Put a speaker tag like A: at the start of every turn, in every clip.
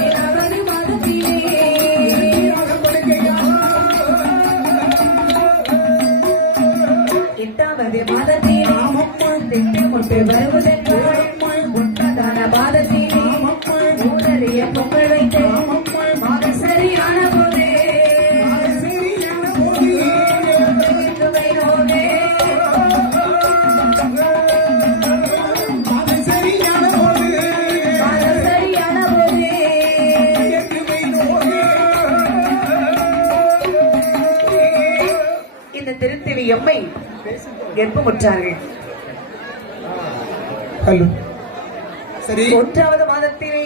A: ஏழாவது மாதத்திலே எட்டாவது மாதத்திலே திட்டமிட்டு வருவதென்றால் ஒன்பதான மாதத்திலே ஊரறிய பொங்கல் வைத்து மாதம் சரியான போதே வேணுமே. கர்ப்பமுற்றார்கள்
B: ஹலோ. சரி.
A: ஒன்றாவது மாதத்திலே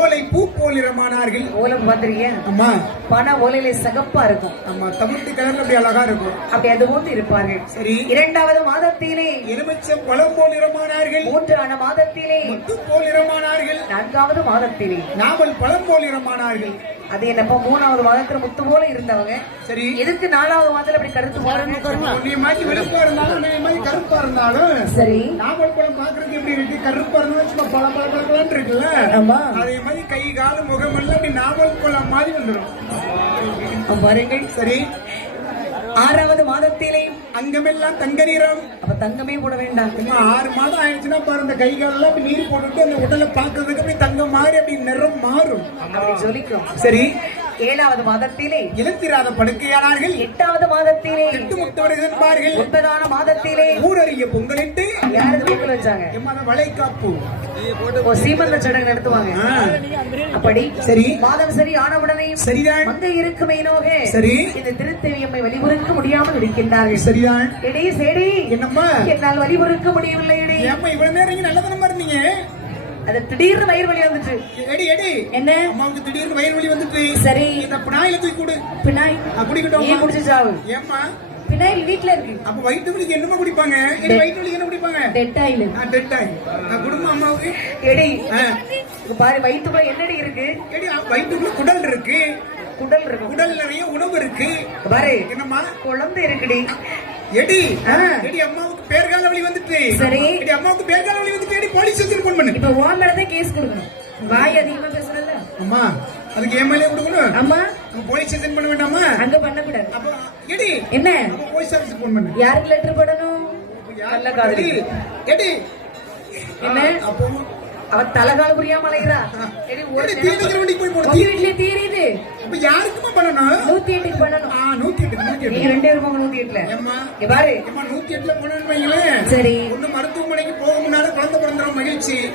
B: ஓலை பூ போலிரமானார்கள்
A: ஓலம் வந்துருங்க
B: அம்மா.
A: பண ஓலையில சகப்பா இருக்கும்.
B: அம்மா தமிழ்த்து கலர்ல அப்படி அழகா இருக்கும்.
A: அப்படி அது போன்று இருப்பார்கள்.
B: சரி.
A: இரண்டாவது மாதத்திலே
B: எலுமிச்சம் பழம் போலிரமானார்கள்
A: மூன்றான மாதத்திலே
B: முத்து போலிரமானார்கள்
A: நான்காவது மாதத்திலே
B: நாவல் பழம் போலிரமானார்கள்
A: அது என்னப்பா மூணாவது மாதத்துல முத்து போல இருந்தவங்க.
B: சரி.
A: எதுக்கு நாலாவது மாதத்துல அப்படி கருத்து
B: இருந்தாலும் கருப்பா இருந்தாலும்
A: சரி.
B: நாவல் பழம் பாக்குறதுக்கு எப்படி இருக்கு? கருப்பா இருந்தாலும் சும்மா பல பல பழம் இருக்குல்ல. அதே மாதிரி கை கால முகம் எல்லாம் அப்படி நாவல் பழம் மாதிரி வந்துடும்.
A: பாருங்கள்.
B: சரி.
A: ஆறாவது மாதத்திலே
B: அங்கமெல்லாம் தங்க நிறம்
A: அப்ப தங்கமே போட வேண்டாம்.
B: ஆறு மாதம் ஆயிடுச்சுன்னா பாரு இந்த கை காலெல்லாம் நீர் போட்டுட்டு அந்த உடலை பார்க்கறதுக்கு அப்படி தங்கம் மாதிரி அப்படி நிறம் மாறும். சரி
A: ஏழாவது மாதத்திலே
B: இழத்திராத படுக்கையானார்கள்
A: எட்டாவது மாதத்திலே
B: எட்டு முத்தவர்கள் என்பார்கள்
A: ஒன்பதான மாதத்திலே
B: ஊரறிய பொங்கலிட்டு
A: யாருக்கு பொங்கல் வச்சாங்க?
B: வளைகாப்பு.
A: சீமந்த சடங்கு நடத்துவாங்க. அப்படி
B: சரி.
A: மாதம் சரி ஆனவுடனே
B: சரிதான்
A: மங்கை இருக்குமே
B: சரி.
A: இந்த திருத்தேவியம்மை வழிபுறுக்க முடியாமல் இருக்கின்றார்கள்.
B: சரிதான்
A: எடி செடி.
B: என்னம்மா?
A: என்னால் வழிபுறுக்க முடியவில்லை
B: ஏம்மா இவ்வளவு நேரம் நல்லதனமா இருந்தீங்க
A: அது திடீர்னு வயிறு வலி வந்துச்சு.
B: எடி எடி.
A: என்ன?
B: அம்மாவுக்கு திடீர்னு வயிறு வலி வந்துட்டு
A: சரி.
B: இந்த பினாயில தூக்கி கொடு.
A: பினாய்?
B: நான் குடிக்கட்டும்
A: நீ குடிச்சு சாவு
B: ஏம்மா?
A: பினாயில் வீட்ல இருக்கு.
B: அப்ப வயிற்று வலிக்கு என்னமா குடிப்பாங்க? எடி வயிற்று வலிக்கு என்ன குடிப்பாங்க?
A: Dead oil.
B: நான் டெட் ஆகி நான் குடும்பம் அம்மாவுக்கு?
A: எடி
B: ஆ.
A: பாரு வயிற்றுக்குள்ள என்னடி இருக்கு?
B: எடி வயிற்றுக்குள்ள குடல் இருக்கு.
A: குடல் இருக்கு.
B: குடல் நிறைய உணவு இருக்கு.
A: பாரு
B: என்னம்மா?
A: குழந்தை இருக்குடி.
B: எடி. எடி அம்மாவுக்கு பேர்கால வலி வந்துட்டு.
A: சரி.
B: எடி அம்மாவுக்கு பேர்கால வலி வந்துட்டு எடி போலீஸ் ஸ்டேஷன் போன் பண்ணு.
A: இப்ப உன் மேலதான் கேஸ் கொடுக்கணும். வாய் அதிகமா பேசுறல
B: அம்மா அதுக்கு ஏமாலே கொடுக்கணும்.
A: அம்மா.
B: நம்ம போலீஸ் ஸ்டேஷன் பண்ண வேண்டாமா?
A: அங்க பண்ணக்கூடாது.
B: அப்ப எடி
A: என்ன?
B: நம்ம போலீஸ் ஆஃபீஸ் போன் பண்ணு.
A: யாருக்கு லெட்டர் போடணும்? நல்ல காதலி
B: எடி, எடி.
A: என்ன?
B: அப்போ
A: அவ தலைகால புரியாம அலைகிறா எடி ஒரு
B: தீர்த்துக்கிற போய் போடு.
A: வீட்லயே தீரியுது.
B: அப்ப யாருக்குமா பண்ணணும்.
A: நூத்தி எட்டுக்கு பண்ணணும்.
B: ஆ, நூத்தி எட்டு நூத்தி எட்டு.
A: ரெண்டே இருப்பாங்க நூத்தி எட்டுல. பாரு.
B: நூத்தி எட்டுல போனோம்னு
A: சரி.
B: ஒண்ணு மருத்துவமனைக்கு போக முன்னால குழந்தை பிறந்துடும் மகிழ்ச்சி.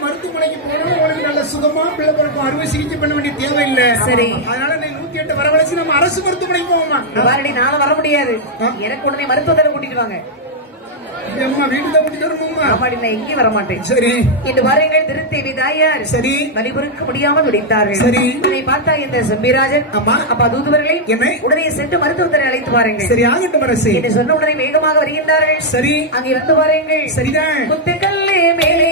B: மருத்துவமனைக்கு போனா உனக்கு நல்ல சுகமா பிள்ளை பிறக்கும் அறுவை சிகிச்சை பண்ண வேண்டிய தேவையில்லை.
A: சரி.
B: அதனால நீ நூத்தி எட்டு வரவழைச்சு நம்ம அரசு மருத்துவமனைக்கு போவோமா
A: நானும் வர முடியாது. எனக்கு உடனே மருத்துவத்தை கூட்டிட்டு வாங்க.
B: அம்மா வீட்டு தான் கூட்டிட்டு வரணுமா?
A: ஆமாடி நான் எங்கேயும் வர மாட்டேன்
B: சரி.
A: இன்று பாருங்கள் திருத்தேவி தாயார்
B: சரி.
A: வழிபுறுக்க முடியாமல் துடித்தார்கள்
B: சரி.
A: பார்த்தா இந்த செம்பிராஜன்?
B: அம்மா
A: அப்பா தூதுவர்களை
B: என்ன?
A: உடனே சென்று மருத்துவத்தை அழைத்து பாருங்கள்
B: சரி ஆகட்டும் அரசு.
A: என்று சொன்ன உடனே வேகமாக வருகின்றார்கள்.
B: சரி.
A: அங்கே வந்து பாருங்கள்
B: சரிதான்.
A: முத்துக்கல்லே மேலே